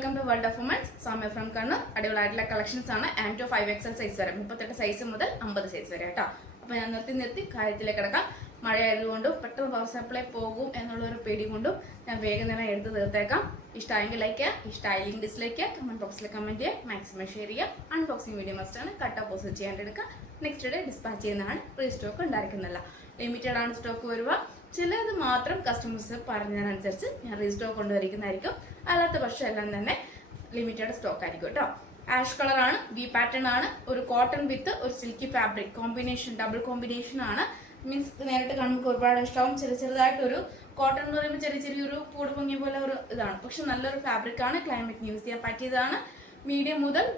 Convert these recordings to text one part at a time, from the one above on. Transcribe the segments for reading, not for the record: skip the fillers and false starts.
Welcome to world of womens. Soumya from Kannur. അടിപൊളിയായിട്ടുള്ള collections ആണ്. M to 5XL size വരെ, 38 size മുതൽ 50 സൈസ് വരെ കേട്ടോ. അപ്പോൾ ഞാൻ നിർത്തി കാര്യത്തിലേക്ക് കിടക്കാം. മഴയായതുകൊണ്ടും പെട്ടെന്ന് പവർ സപ്ലൈ പോകും എന്നുള്ളൊരു പേടി കൊണ്ടും ഞാൻ വേഗം തന്നെ എടുത്ത് തീർത്തേക്കാം. ഇഷ്ടമായെങ്കിൽ ലൈക്ക് ചെയ്യുക, ഇഷ്ടമായില്ലെങ്കിൽ ഡിസ്ലൈക്ക് ചെയ്യുക, കമൻറ്റ് ബോക്സിൽ കമൻറ്റ് ചെയ്യുക, മാക്സിമം ഷെയർ ചെയ്യുക. അൺബോക്സിംഗ് വീഡിയോ മസ്റ്റാണ്, കട്ട് പോസ്റ്റ് ചെയ്യാണ്ടെടുക്കുക. നെക്സ്റ്റ് ഡേ ഡിസ്പാച്ച് ചെയ്യുന്നതാണ്. റീസ്റ്റോക്ക് ഉണ്ടായിരിക്കുന്നില്ല, ലിമിറ്റഡ് ആണ് സ്റ്റോക്ക് വരിക. ചിലത് മാത്രം കസ്റ്റമേഴ്സ് പറഞ്ഞതിനനുസരിച്ച് ഞാൻ റീസ്റ്റോക്ക് കൊണ്ടുവരിക്കുന്നതായിരിക്കും. അല്ലാത്ത പക്ഷം എല്ലാം തന്നെ ലിമിറ്റഡ് സ്റ്റോക്ക് ആയിരിക്കും കേട്ടോ. ആഷ് കളറാണ്, വി പാറ്റേൺ ആണ്, ഒരു കോട്ടൺ വിത്ത് ഒരു silky fabric combination, double combination ആണ്. മീൻസ് നേരിട്ട് കാണുമ്പോൾ ഒരുപാട് ഇഷ്ടമാവും. ചെറുതായിട്ടൊരു കോട്ടൺ എന്ന് പറയുമ്പോൾ ചെറിയൊരു പൂട് പൊങ്ങിയ പോലെ ഒരു ഇതാണ്, പക്ഷെ നല്ലൊരു ഫാബ്രിക് ആണ്. ക്ലൈമറ്റ് യൂസ് ചെയ്യാൻ പറ്റിയതാണ്. മീഡിയം മുതൽ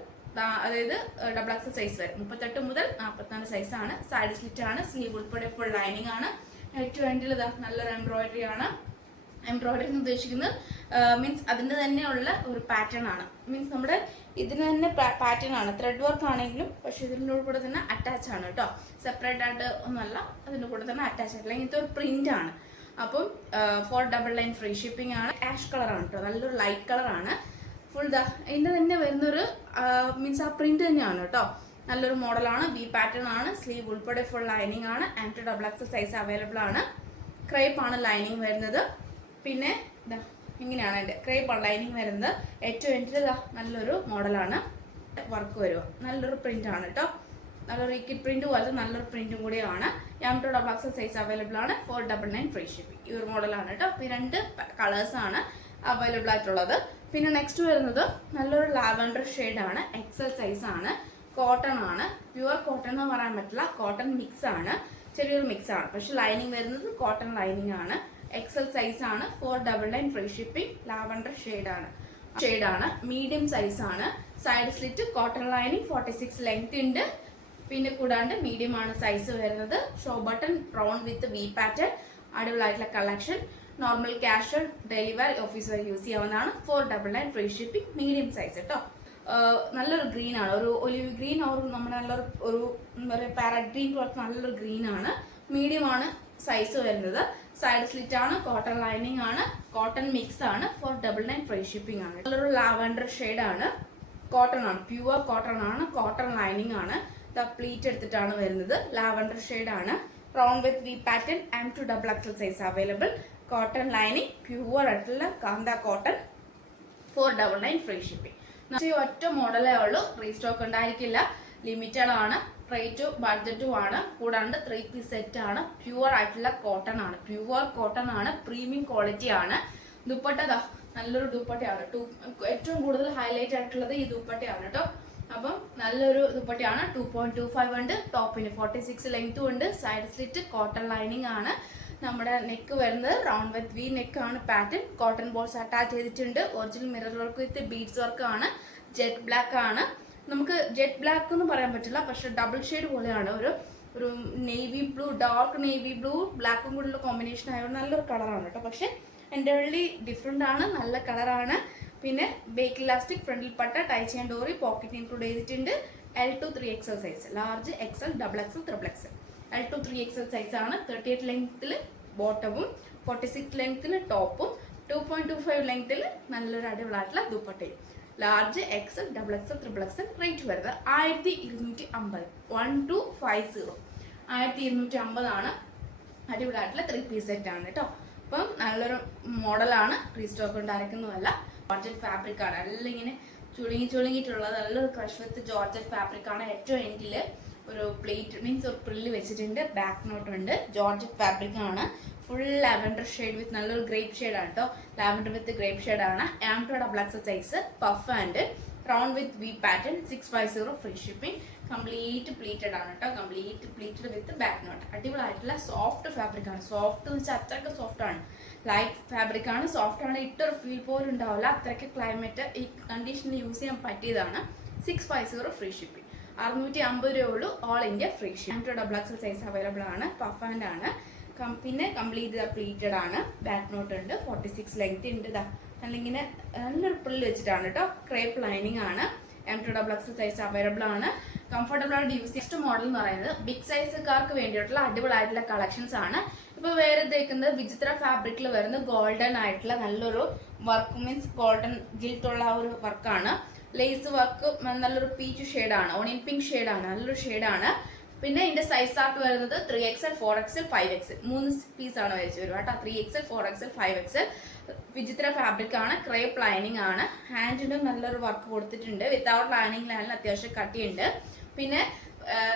അതായത് XXL സൈസ് വരെ 38 മുതൽ 44 സൈസാണ്. സൈഡ് സ്ലിറ്റ് ആണ്, സ്ലീവ് ഉൾപ്പെടെ ഫുൾ ലൈനിങ് ആണ്. ഏറ്റവും എൻഡിൽ ഇതാ നല്ലൊരു എംബ്രോയിഡറി ആണ്. എംബ്രോയിഡറി എന്ന് ഉദ്ദേശിക്കുന്നത് മീൻസ് അതിൻ്റെ തന്നെയുള്ള ഒരു പാറ്റേൺ ആണ്. മീൻസ് നമ്മുടെ ഇതിന് തന്നെ പാറ്റേൺ ആണ്, ത്രെഡ് വർക്ക് ആണെങ്കിലും, പക്ഷെ ഇതിൻ്റെ കൂടെ തന്നെ അറ്റാച്ച് ആണ് കേട്ടോ. സെപ്പറേറ്റ് ആയിട്ട് ഒന്നല്ല, അതിൻ്റെ കൂടെ തന്നെ അറ്റാച്ച് ആയിട്ടില്ല. ഇങ്ങനത്തെ ഒരു പ്രിന്റ് ആണ്. അപ്പം 499 ഫ്രീ ഷിപ്പിംഗ് ആണ്. ആഷ് കളറാണ് കേട്ടോ, നല്ലൊരു ലൈറ്റ് കളറാണ്. ഫുൾ ഇതിൻ്റെ തന്നെ വരുന്നൊരു മീൻസ് ആ പ്രിന്റ് തന്നെയാണ് കേട്ടോ. നല്ലൊരു മോഡലാണ്, വി പാറ്റേൺ ആണ്, സ്ലീവ് ഉൾപ്പെടെ ഫുൾ ലൈനിങ് ആണ്. M to XXL size available ആണ്. ക്രേപ്പ് ആണ് ലൈനിങ് വരുന്നത്. പിന്നെ ഇതാ ഇങ്ങനെയാണ് എൻ്റെ ക്രേപ്പ് ആണ് ലൈനിങ് വരുന്നത്. ഏറ്റവും എൻഡിൽ നല്ലൊരു മോഡലാണ്, വർക്ക് വരുക. നല്ലൊരു പ്രിന്റ് ആണ് കേട്ടോ, നല്ലൊരു ഇക്കിറ്റ് പ്രിന്റ് പോലത്തെ നല്ലൊരു പ്രിന്റും കൂടിയാണ്. ആം ടു XXL സൈസ് അവൈലബിൾ ആണ്. 499 ഫ്രീ ഷിപ്പിംഗ്. ഈ ഒരു മോഡലാണ് കേട്ടോ. ഈ രണ്ട് കളേഴ്സ് ആണ് അവൈലബിൾ ആയിട്ടുള്ളത്. പിന്നെ നെക്സ്റ്റ് വരുന്നത് നല്ലൊരു ലാവൻഡർ ഷെയ്ഡാണ്, XL സൈസ് ആണ്. കോട്ടൺ ആണ്, പ്യുവർ കോട്ടൺ എന്ന് പറയാൻ പറ്റില്ല, കോട്ടൺ മിക്സ് ആണ്, ചെറിയൊരു മിക്സ് ആണ്. പക്ഷെ ലൈനിങ് വരുന്നത് കോട്ടൺ ലൈനിങ് ആണ്. XL സൈസ് ആണ്. 499 ഫ്രീ ഷിപ്പിംഗ്. ലാവൻഡർ ഷെയ്ഡാണ്, മീഡിയം സൈസ് ആണ്. Side slit cotton lining 46 length ഉണ്ട്. പിന്നെ കൂടാണ്ട് മീഡിയം ആണ് സൈസ് വരുന്നത്. Show button brown with V pattern. അടിപൊളിയായിട്ടുള്ള collection. Normal casual daily wear office wear use ചെയ്യാവുന്നതാണ്. 499 ഫ്രീ ഷിപ്പിംഗ്. മീഡിയം സൈസ് കേട്ടോ. നല്ലൊരു ഗ്രീൻ ആണ്, ഒരു ഒലിവ് ഗ്രീൻ ഓർ നമ്മുടെ നല്ലൊരു ഒരു എന്താ പറയുക പാരറ്റ് ഗ്രീൻ പോലത്തെ നല്ലൊരു ഗ്രീൻ ആണ്. മീഡിയം ആണ് സൈസ് വരുന്നത്. സൈഡ് സ്ലിറ്റ് ആണ്, കോട്ടൺ ലൈനിങ് ആണ്, കോട്ടൺ മിക്സ് ആണ്. 499 ഫ്രീ ഷിപ്പിംഗ് ആണ്. നല്ലൊരു ലാവൻഡർ ഷെയ്ഡ് ആണ്, കോട്ടൺ ആണ്, പ്യുവർ കോട്ടൺ ആണ്, കോട്ടൺ ലൈനിങ് ആണ്. പ്ലീറ്റ് എടുത്തിട്ടാണ് വരുന്നത്. ലാവൻഡർ ഷെയ്ഡ് ആണ്. Round with V pattern. M to XXL size available. Cotton lining, pure ആയിട്ടുള്ള കാന്ത കോട്ടൺ. 499 free shipping. ഒറ്റ മോഡലേ ഉള്ളൂ, റീസ്റ്റോക്ക് ഉണ്ടായിരിക്കില്ല. ലിമിറ്റഡ് ആണ്, റേറ്റും ബഡ്ജറ്റും ആണ്. കൂടാണ്ട് 3 പീസ് സെറ്റ് ആണ്. പ്യുവർ ആയിട്ടുള്ള കോട്ടൺ ആണ്, പ്യുവർ കോട്ടൺ ആണ്, പ്രീമിയം ക്വാളിറ്റി ആണ്. ദുപ്പട്ട നല്ലൊരു ദുപ്പട്ടയാണ്. ഏറ്റവും കൂടുതൽ ഹൈലൈറ്റ് ആയിട്ടുള്ളത് ഈ ദുപ്പട്ടയാണ് കേട്ടോ. അപ്പം നല്ലൊരു ദുപ്പട്ടയാണ്. 2.25 ഉണ്ട്. ടോപ്പിന് 46 ലെങ്ത്തും ഉണ്ട്. സൈഡ് സ്ലിറ്റ് കോട്ടൺ ലൈനിങ് ആണ്. നമ്മുടെ നെക്ക് വരുന്നത് റൗണ്ട് വിത്ത് വി നെക്ക് ആണ്. പാറ്റേൺ കോട്ടൺ ബോൾസ് അറ്റാച്ച് ചെയ്തിട്ടുണ്ട്. Original mirror work with beads work ആണ്. ജെറ്റ് ബ്ലാക്ക് ആണ്. നമുക്ക് ജെറ്റ് ബ്ലാക്ക് എന്ന് പറയാൻ പറ്റില്ല, പക്ഷെ ഡബിൾ ഷെയ്ഡ് പോലെയാണ്. ഒരു navy blue, dark navy blue ബ്ലാക്കും കൂടെയുള്ള കോമ്പിനേഷൻ ആയതുകൊണ്ട് നല്ലൊരു കളറാണ് കേട്ടോ. പക്ഷെ എൻ്റെ ഉള്ളി ഡിഫറെൻ്റ് ആണ്, നല്ല കളറാണ്. പിന്നെ ബേക്ക് ഇലാസ്റ്റിക്, ഫ്രണ്ടിൽ പട്ട, ടൈ ചെയ്യാൻ ഡോറി, പോക്കറ്റ് ഇൻക്ലൂഡ് ചെയ്തിട്ടുണ്ട്. L to 3XL size, large XL, XXL, XXL. L to 3XL size ആണ്. 38 ലെങ്ത്തിൽ ബോട്ടവും 46 ലെങ്ത്തിൽ ടോപ്പും 2.25 ലെങ്ത്തിൽ നല്ലൊരു അടിപൊളിയായിട്ടുള്ള ദുപ്പട്ടയും. Large XL, XXL, XXL. Rate വരുന്നത് 1250. 1250 1250 ആണ്. അടിപൊളിയായിട്ടുള്ള 3 പീസ് സെറ്റ് ആണ് കേട്ടോ. അപ്പം നല്ലൊരു മോഡലാണ്, റീസ്റ്റോക്ക് ഉണ്ടായിരിക്കുന്നതല്ല. ജോർജറ്റ് ഫാബ്രിക് ആണ്, എല്ലാം ഇങ്ങനെ ചുളുങ്ങിയിട്ടുള്ളത്. നല്ലൊരു ക്രഷ് വിത്ത് ജോർജറ്റ് ഫാബ്രിക് ആണ്. ഏറ്റവും എൻഡിൽ ഒരു പ്ലേറ്റ് മീൻസ് ഒരു പ്രില്ല് വെച്ചിട്ടുണ്ട്. ബാക്ക് നോട്ട് ഉണ്ട്. ജോർജറ്റ് ഫാബ്രിക് ആണ്. ഫുൾ ലാവൻഡർ ഷെയ്ഡ് വിത്ത് നല്ലൊരു ഗ്രേപ്പ് ഷെയ്ഡ് ആണ് കേട്ടോ. ലാവൻഡർ വിത്ത് ഗ്രേപ്പ് ഷെയ്ഡ് ആണ്. M to XXL size. Puff and round with V pattern. 650 free shipping. Complete pleated ആണ് കേട്ടോ. Complete pleated with back knot. അടിപൊളിയായിട്ടുള്ള soft fabric ആണ്. Soft എന്ന് വെച്ചാൽ അത്രയ്ക്ക് സോഫ്റ്റ് ആണ്. ലൈറ്റ് ഫാബ്രിക് ആണ്, സോഫ്റ്റ് ആണ്. ഇട്ടൊരു ഫീൽ പോലും ഉണ്ടാവില്ല. അത്രയ്ക്ക് ക്ലൈമറ്റ് ഈ കണ്ടീഷനിൽ യൂസ് ചെയ്യാൻ പറ്റിയതാണ്. 650 ഫ്രീ ഷിപ്പിംഗ്. 650 രൂപയേ ഉള്ളൂ. All India free shipping. M to XXL size available ആണ്. പഫ് ആൻഡ് ആണ്. പിന്നെ കംപ്ലീറ്റ് പ്ലീറ്റഡ് ആണ്. ബാക്ക് നോട്ട് ഉണ്ട്. 46 ലെങ്ത് ഉണ്ട്. അല്ലെങ്കിൽ നല്ലൊരു പ്രില്ല് വെച്ചിട്ടാണ് കേട്ടോ. ക്രേപ്പ് ലൈനിങ് ആണ്. M to XXL size available ആണ്. കംഫർട്ടബിൾ ആയിട്ട് യൂസ് നെക്സ്റ്റ് മോഡൽ എന്ന് പറയുന്നത് ബിഗ് സൈസുകാർക്ക് വേണ്ടിയിട്ടുള്ള അടിപൊളിയായിട്ടുള്ള കളക്ഷൻസ് ആണ്. ഇപ്പൊ വേറെ ഇതേക്കുന്നത് വിചിത്ര ഫാബ്രിക്കിൽ വരുന്ന ഗോൾഡൻ ആയിട്ടുള്ള നല്ലൊരു വർക്ക്, മീൻസ് ഗോൾഡൻ ഗിൽറ്റ് ഉള്ള ഒരു വർക്കാണ്. ലേസ് വർക്ക് നല്ലൊരു പീച്ച് ഷെയ്ഡാണ്, ഓണിയൻ പിങ്ക് ഷെയ്ഡാണ്, നല്ലൊരു ഷെയ്ഡാണ്. പിന്നെ ഇതിന്റെ സൈസ് ആർട്ട് വരുന്നത് 3XL 4XL 5XL 3 പീസാണ് വെച്ച് വരും കേട്ടോ. 3XL 4XL 5XL വിചിത്ര ഫാബ്രിക് ആണ്, ക്രേപ്പ് ലൈനിങ് ആണ്. ഹാൻഡിനും നല്ലൊരു വർക്ക് കൊടുത്തിട്ടുണ്ട്. വിത്തൗട്ട് ലൈനിങ് ലൈനിൽ അത്യാവശ്യം കട്ടിയുണ്ട്. പിന്നെ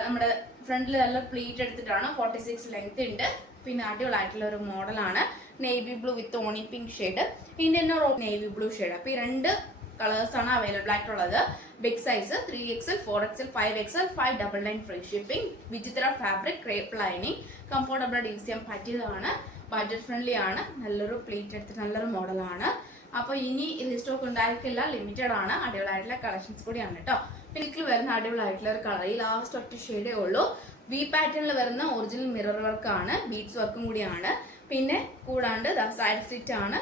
നമ്മുടെ ഫ്രണ്ടിൽ നല്ല പ്ലീറ്റ് എടുത്തിട്ടാണ്, 46 ലെങ്ത് ഉണ്ട്. പിന്നെ അടിപൊളിയായിട്ടുള്ള ഒരു മോഡലാണ്. Navy blue with onion pink shade, Indian navy blue shade. അപ്പൊ ഈ രണ്ട് കളേഴ്സ് ആണ് അവൈലബിൾ ആയിട്ടുള്ളത്. Big size 3XL 4XL 5XL 599 free shipping. Vichitra fabric, crepe lining, comfortable ആയിട്ട് യൂസ് ചെയ്യാൻ പറ്റിയതാണ്. ബഡ്ജറ്റ് ഫ്രണ്ട്ലി ആണ്. നല്ലൊരു പ്ലീറ്റ് എടുത്തിട്ട് നല്ലൊരു മോഡലാണ്. അപ്പൊ ഇനി ഇത് സ്റ്റോക്ക് ഉണ്ടായിരിക്കില്ല, ലിമിറ്റഡ് ആണ്. അടിപൊളിയായിട്ടുള്ള കളക്ഷൻസ് കൂടിയാണ് കേട്ടോ. പിങ്കിൽ വരുന്ന അടിപൊളിയായിട്ടുള്ള ഒരു കളർ, ഈ ലാസ്റ്റ് ഒറ്റ ഷെയ്ഡേ ഉള്ളൂ. വി പാറ്റേണിൽ വരുന്ന ഒറിജിനൽ മിറർ വർക്ക് ആണ്, ബീഡ്സ് വർക്കും കൂടിയാണ്. പിന്നെ കൂടാണ്ട് സൈഡ് സ്റ്റിച്ച് ആണ്,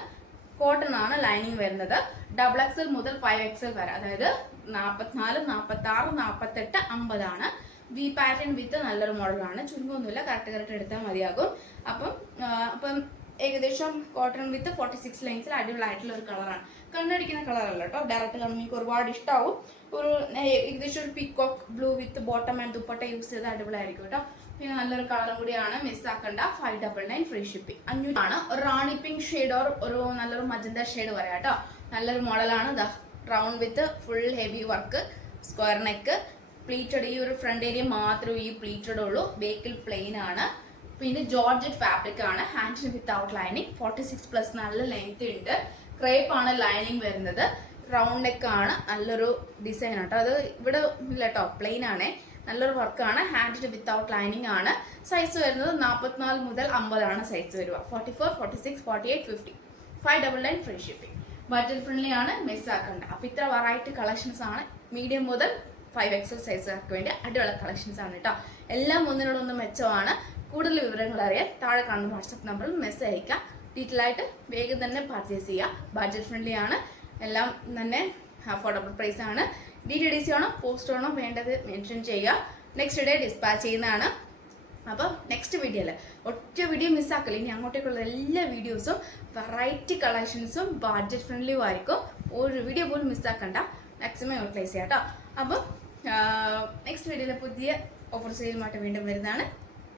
കോട്ടൺ ആണ് ലൈനിങ് വരുന്നത്. XXL മുതൽ 5XL വരെ, അതായത് 44, 46, 48, 50 ആണ്. വി പാറ്റേൺ വിത്ത് നല്ലൊരു മോഡലാണ്. ചുരുങ്ങൊന്നുമില്ല, കറക്റ്റ് എടുത്താൽ മതിയാകും. അപ്പം ഏകദേശം കോട്ടൺ വിത്ത് 46 ലെങ്സിൽ അടിപൊളിയായിട്ടുള്ള ഒരു കളറാണ്. കണ്ണടിക്കുന്ന കളറല്ല കേട്ടോ, ഡയറക്റ്റ് കാണുമ്പോൾ എനിക്ക് ഒരുപാട് ഇഷ്ടമാവും. ഒരു ഏകദേശം ഒരു peacock blue with bottom and dupatta use ചെയ്ത് അടിപൊളിയായിരിക്കും കേട്ടോ. പിന്നെ നല്ലൊരു കളറും കൂടിയാണ്, മിസ്സാക്കണ്ട. 599 ഫ്രീ ഷിപ്പിംഗ്. 500 ആണ്. ഒരു റാണി പിങ്ക് ഷെയ്ഡ് ഓർ ഒരു നല്ലൊരു മജന്ത ഷെയ്ഡ് പറയാം കേട്ടോ. നല്ലൊരു മോഡലാണ്. Round with full heavy work, square neck, pleated. ഈ ഒരു ഫ്രണ്ട് ഏരിയ മാത്രമേ ഈ പ്ലീറ്റഡ് ഉള്ളൂ. ബേക്കിൽ പ്ലെയിൻ ആണ്. പിന്നെ ജോർജറ്റ് ഫാബ്രിക് ആണ്. ഹാൻഡിന് വിത്തൗട്ട് ലൈനിങ്, 46+ നല്ല ലെങ്ത് ഉണ്ട്. ക്രേപ്പ് ആണ് ലൈനിങ് വരുന്നത്. റൗണ്ട് നെക്ക് ആണ്, നല്ലൊരു ഡിസൈൻ ആട്ടോ. അത് ഇവിടെ ഇല്ല കേട്ടോ, പ്ലെയിൻ ആണേ. നല്ലൊരു വർക്കാണ്. ഹാൻഡിന് വിത്തൗട്ട് ലൈനിങ് ആണ്. സൈസ് വരുന്നത് 44 മുതൽ 50 ആണ് സൈസ് വരിക. 44, 46, 48, 50. 599 ഫ്രീ ഷിപ്പിംഗ്. ബഡ്ജറ്റ് ഫ്രണ്ട്ലി ആണ്, മിസ്സാക്കണ്ട. അപ്പൊ ഇത്ര വെറൈറ്റി കളക്ഷൻസ് ആണ്. മീഡിയം മുതൽ 5XL സൈസുകാർക്ക് വേണ്ടി അടിപൊളി കളക്ഷൻസ് ആണ് കേട്ടോ. എല്ലാം ഒന്നിനോടൊന്ന് മെച്ചമാണ്. കൂടുതൽ വിവരങ്ങൾ അറിയാൻ താഴെ കാണുന്ന വാട്സപ്പ് നമ്പറിൽ മെസ്സേജ് അയക്കുക. ഡീറ്റെയിൽ ആയിട്ട് വേഗം തന്നെ പർച്ചേസ് ചെയ്യുക. ബഡ്ജറ്റ് ഫ്രണ്ട്ലി ആണ്, എല്ലാം തന്നെ അഫോർഡബിൾ പ്രൈസ് ആണ്. DTDC ആണോ പോസ്റ്റ് ആണോ വേണ്ടത് മെൻഷൻ ചെയ്യുക. നെക്സ്റ്റ് ഡേ ഡിസ്പാച്ച് ചെയ്യുന്നതാണ്. അപ്പോൾ നെക്സ്റ്റ് വീഡിയോയിൽ ഒറ്റ വീഡിയോ മിസ്സാക്കില്ല. ഇനി അങ്ങോട്ടേക്കുള്ള എല്ലാ വീഡിയോസും വെറൈറ്റി കളക്ഷൻസും ബഡ്ജറ്റ് ഫ്രണ്ട്ലിയും ആയിരിക്കും. ഒരു വീഡിയോ പോലും മിസ്സാക്കണ്ട, മാക്സിമം യൂട്ടിലൈസ് ചെയ്യാം കേട്ടോ. അപ്പം നെക്സ്റ്റ് വീഡിയോയിൽ പുതിയ ഓഫർ സെയിലുമായിട്ട് വീണ്ടും വരുന്നതാണ്.